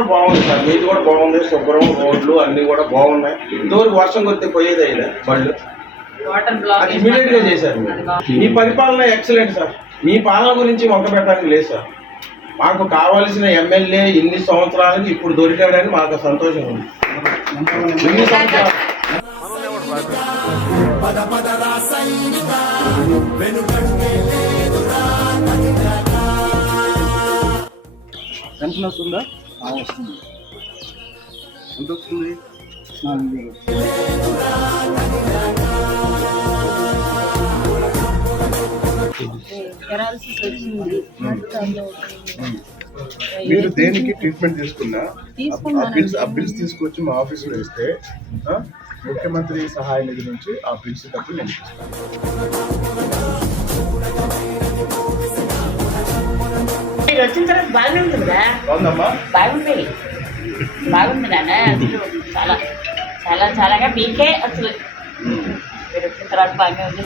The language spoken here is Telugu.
కూడా బాగుంది సార్, మీది కూడా బాగుంది, శుభ్రం, రోడ్లు అన్నీ కూడా బాగున్నాయి. ఇంతవరకు వర్షం కొద్ది పోయేది అయినా బళ్ళు అది ఇమీడియట్ గా చేశారు. మీ పరిపాలన ఎక్సలెంట్ సార్. మీ పాలన గురించి మొక్క పెట్టడానికి లేదు సార్. మాకు కావాల్సిన ఎమ్మెల్యే ఇన్ని సంవత్సరాలకి ఇప్పుడు దొరికాడని మాకు సంతోషం ఉంది. ఇన్ని సంవత్సరాలు పెన్షన్ వస్తుందా? వస్తుంది. ఎంత వస్తుంది? మీరు దేనికి ట్రీట్మెంట్ తీసుకున్నా ఆ బిల్స్ తీసుకొచ్చి మా ఆఫీసులో ఇస్తే ముఖ్యమంత్రి సహాయ నిధి నుంచి ఆ బిల్స్ డబ్బులు నేను వచ్చిన తర్వాత బాగానే ఉంది కదా. బాగుందమ్మా, బాగుంది నాన్న. చాలా చాలా చాలాగా మీకే అసలు మీరు వచ్చిన తర్వాత బాగానే ఉంది.